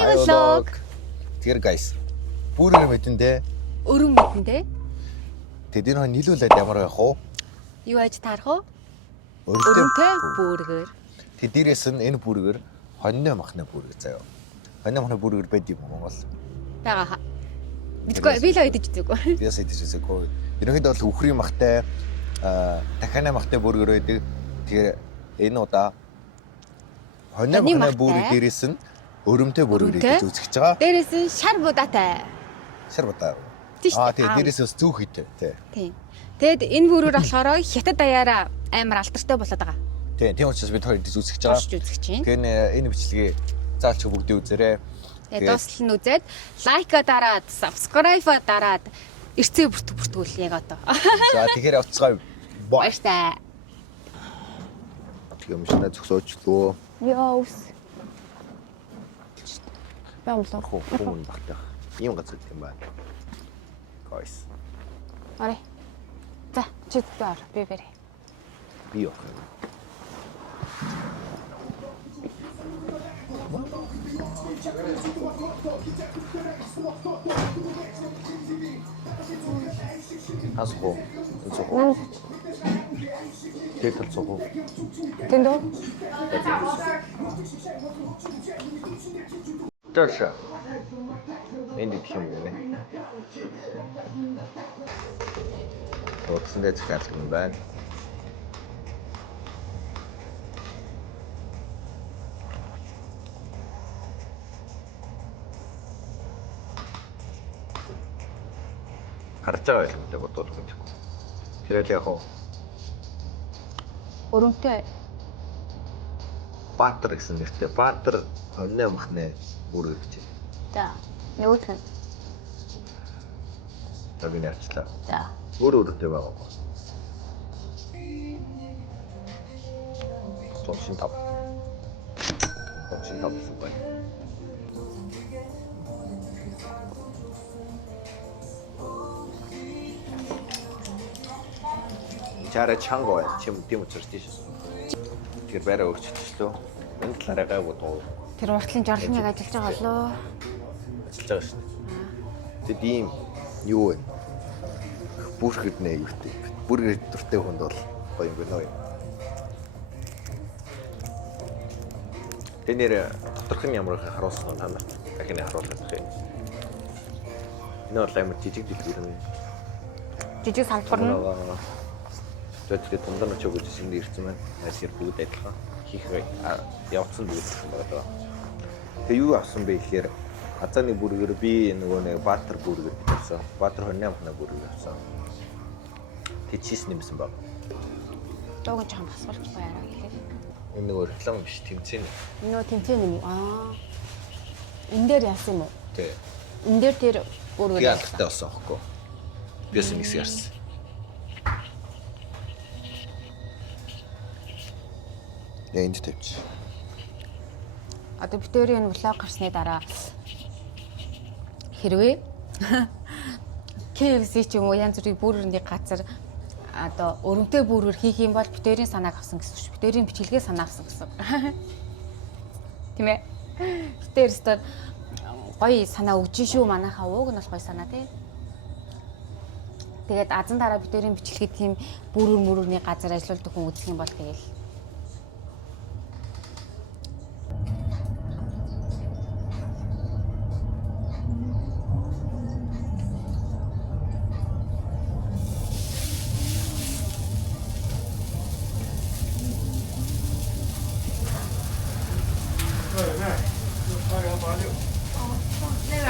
Hi vlog. Тэгэхээр guys, бүрээр мэдэндээ. Өрөн мэдэндээ. Тэд энэ хоёр нийлүүлээд ямар байх вэ? Юу аж таарах вэ? Өрөнтэй бүргээр. Тэднээс нь энэ бүргээр хоньны махны бүрэг заяа. Хоньны махны бүргээр байд юм Монгол. Бага. Бидгүй би л идэж үзээгүй. Яс идэж үзээгүй. Ерөнхийдөө бол үхрийн махтай дахианы махтай бүргээр байдаг. Тэгэхээр энэ удаа хоньны махны бүрэг дээрээс нь өрөмтэй бүрэг идэж үзэж байгаа. Дээрээс нь шар будаатай. Шар будаа. Тийм. Тэгээ дээрээс бас зүүх хийтэй. Тийм. Тэгэд энэ бүрээр болохоор хятад даяараа амар алдартай болоод байгаа. Тийм учраас бид хоёр идэж үзэж байгаа. Тэгэхээр энэ бичлэгийг заалч бүгдээ үзээрэй. Тэгээ дуустал нь үзээд лайка дараад, subscribe дараад эрцээ бүртгүүл яг одоо. За тэгэхээр явцгаая. Баяртай. Тэгээ машина зөксөөчлөө. Яа ус. Баамлаа. Хүмүүс багтаа. Ийм газар юм байна. Guys. Аре. За, чи дээр би бэрээ. Би явах. Асхо. Зохо. Тэтэл зохо. Тэндөө. Тэрэш. Энд идэх юм уу нэ? Утсандээ захиалга юм байна. Харж байгаа юм даа бодвол юм. Тэрэл яг хоо. Өрөмтэй. Баатар гэсэн нэртэй. Баатар хоньны махны бүрэг гэж. За. Нөгөөх нь. За би ярьчлаа. За. Өөрөөртэй байгаа. 35. 35 байна. Чара чанго чим тийм учраас тийшээс. Тэр байраа өөрчлөлтөө. Энэ талаараа гайвуу. Тэр уртлын жорлоныг ажиллаж байгаа болоо. Ажиллаж байгаа шүү дээ. Тэд ийм юу вэ? Бүргэд нэ юутэй. Бүргэд дуртай хүнд бол гоё юм байна уу? Тэнэр доторх нь ямар их харуулсан та нарт дахины харуулах юм. Энэ бол амар жижиг дэлгүүр юм. Жижиг салбар нь. Тэгээд дундаа ч өгч шинэ ирсэн байна. Асир бүгд адилхан. Хийх явцсан бүгд ирсэн байгаа. Тэгээ юу авсан бэ гэхээр азааны бүргээр би нөгөө нэг баатар бүргээр авсан. Баатар 28 махны бүргээр авсан. Тэчис нэмсэн баг. Дууг жоохон басвалж байраа гэхээ. Энэ нөгөө реклам биш тэмцээн. Энэ нөгөө тэмцээн юм уу? Энэ дээр яасан юм уу? Тий. Энэ дээр тэр бүргээр ялгтай болсон аахгүй. Бис нэг ярьсан. Яа энд тавьчих. Одоо битэрийн влог гарсны дараа хэрвээ KFC ч юм уу янз бүрийн бүрэрний газар одоо өрөмтэй бүрээр хийх юм бол битэрийн санааг авсан гэсэн үг. Битэрийн бичлэгээ санаа авсан гэсэн. Тийм ээ. Битэрс дээр гоё санаа өгч шүү манайхаа ууг нь бол гоё санаа тий. Тэгээд азан дараа битэрийн бичлэгээ тийм бүрэрний газар ажилладаг хүн үзэх юм бол тэгэл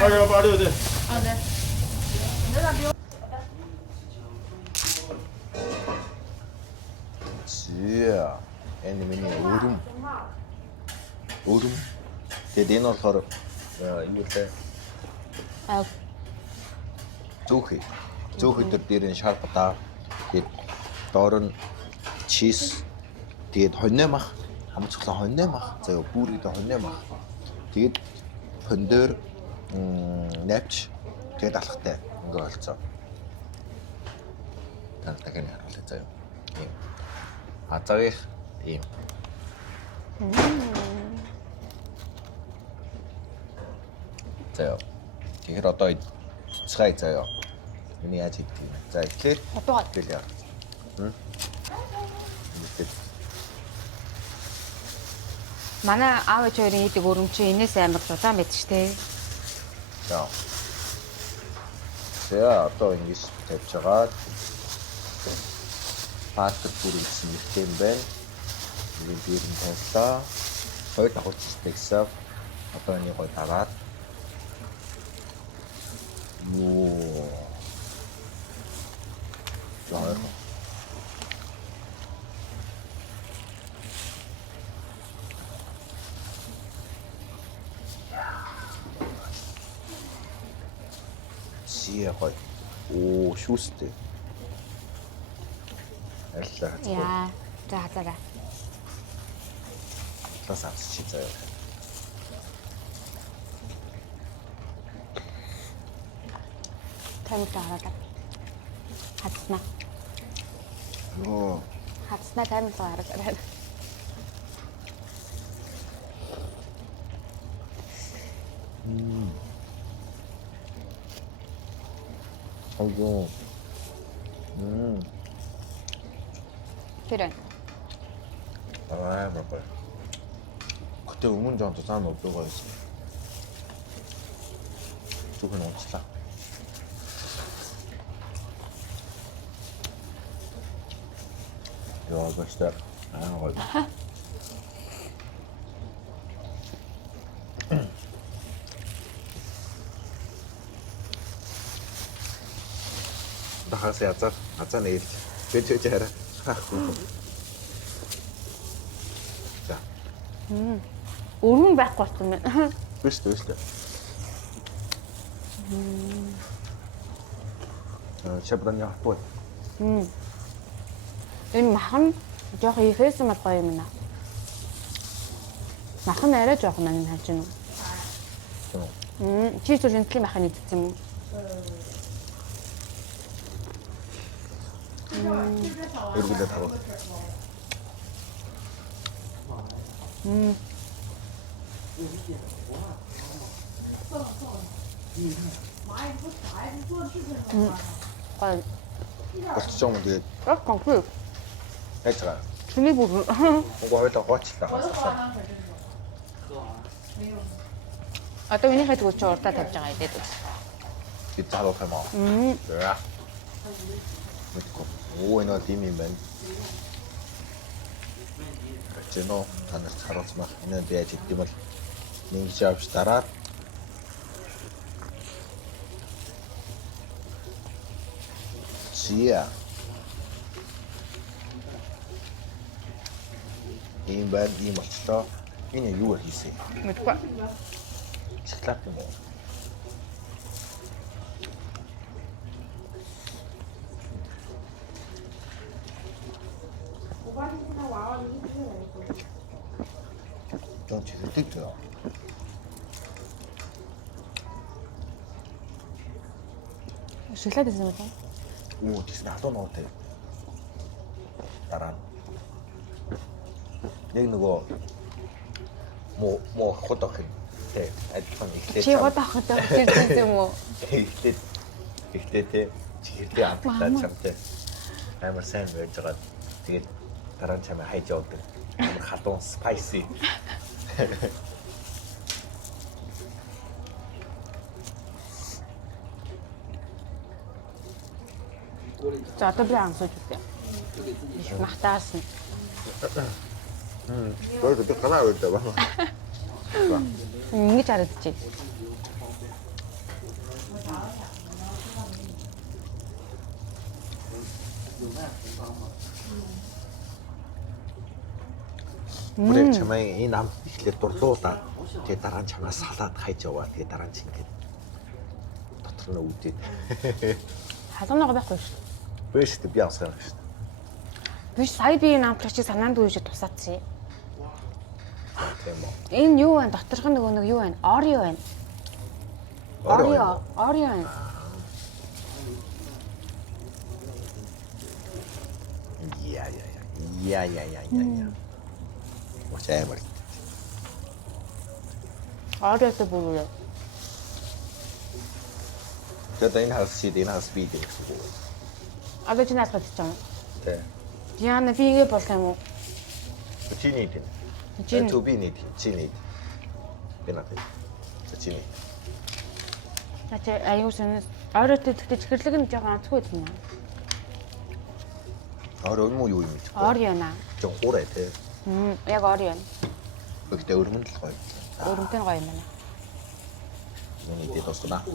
Alo, 네. 아, 네. 지야. Энэ миний өрөм. Тэгээд энэ болохоор юу лээ? Зөөхий дээр энэ шар бадаа. Тэгээд доор нь чиз. Тэгээд хоньны мах, хамцглаа хоньны мах. За бүрийдээ хоньны мах. Тэгээд пөндөр нэвч тэгээд алхахтай ингээ болцоо. Тань дахин харуулъя заяа. Ийм. Азаах ийм. заяа. Тэгэхээр одоо цэцгай заяа. Миний яаж хийдэг юм. За эхлээд Ходгоо. гэлээ. Манай аав ээж хоёрын хийдэг өрөмчөө энэс амар удаан байдаг шүү дээ. За. За одоо ингэж тавьж байгаа. Пастер бүр гэсэн нэртэй юм байна. Нэг биер нь тавьлаа. Хоёр давхцтай гэсэн. Одоо энийг гой дараад. Нуу. Жаа. Сия гой. Оо шүүстэй. Аллаа. Яа. За хазаараа. Тас авч заяа. Томит хараад. Хацна. Оо. Хацна томит хараад. 아이고. 그래. 아, 먹어요. 그때 우문정도 싼 옷도가 있어. 조금 없다. 야, 맛있다. 아, 먹어요. 나가서 야자 내일. 괜찮지 않아? 자. Өргөн байхгүй болсон байна. Биш. Чабдан яахгүй. Энэ махан жоох ихэсэн мал гоё юм байна. Махан арай жоох маань харж байна уу? Чи зүйл энтлийн махан идсэн юм уу? 이렇게 타고. Гоё. 어떻게 좀 이제 Яг конкрет. 했잖아. Чиний бүр 이거 하다 고치다. одоо минийхээ тгүүч чи урдаа тавьж байгаа идээд үү? 이 자로 해마. 그래. 믿고. 오, 이거 팀이 맨. 그렇지노. 다들 살았지만 이는 내 직팀을 닝지 없이 따라. 지야. 이번 이 멋져. 이는 6월 2세. Мэдгүй. 식ላት 뭐. 좀 지들틱죠. Шиглээд байсан юм байна. 오, 디스 나도 넣었대. 나란. 내가 누구 뭐 호떡해. 네, 아이폰 이때. Чи гол авах гэдэг хэлсэн юм уу? 이때 지게 안 됐다 참때. амар сайн байж байгаа. Тэгээд дараа нь чамайг хайж явдаг. Амар хадуун spicy. За одоо би ансууж үзье. Махтаас нь. 그래도 또 하나 올때 봐. Ингэж харагдчих. 그래 чамайг энэ ам ихлээр дурлуулаад тэгээд дараа нь чамаас салаад хайж яваа. Тэгээд дараа нь чи ингээд дотор нь үүдээд. Халуунаа байхгүй шүү. Бэшт би авсан шүү. Биш сая би энэ амтлах чи санаанд үеж тусаадсан. Тийм үү. Энэ юу вэ? Доторх нь нөгөө нэг юу вэ? Орео байна. Орео байна. Я. Вот я говорю. Ореотой бүрээ. Тэгээд энэ хагас шийд энэ хагас би гэсэн үг. Одоо чи наасгаж чам. Тэ. Яна бигээ болох юм уу? Чи нийт. Чи to be нийт. Чи нийт. Би надад. Чи нийт. Ачаа аюу сонс оройтой тэгтээ чихэрлэг нь жоохон онцгүй юм аа. Орой юм уу юу юм чи? Ор яна. Жон хуурай тэ. Яг ор яна. Гэхдээ өрмөнд л гоё. Өрөмтэй гоё юм байна. Миний дэд тосгоно.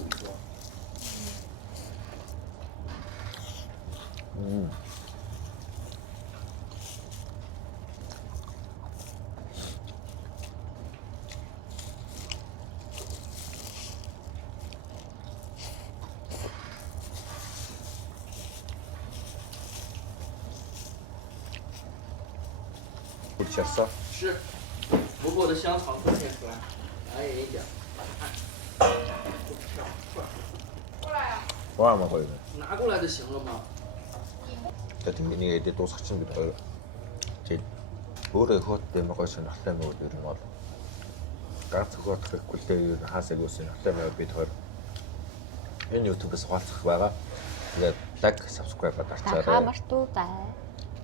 Получается. 是，不过我的香肠不甜酸，来也一点。 Ваа маа гоё. 拿过来就行了嘛。 Тэгээд миний эдээ дуусгачих бид хоёр. Тэг. Өөрөө хөөттэй гоё сонирхолтой мод ер нь бол. Ганц хөөтөхгүй л дээ хаасаг үсэн сонирхолтой мод бид хоёр. Энэ YouTube-с хаалцах байгаа. Тэгээд лайк, subscribe Та дарчаарай. хамартуу бай.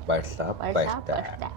Баярлалаа. Баярлалаа.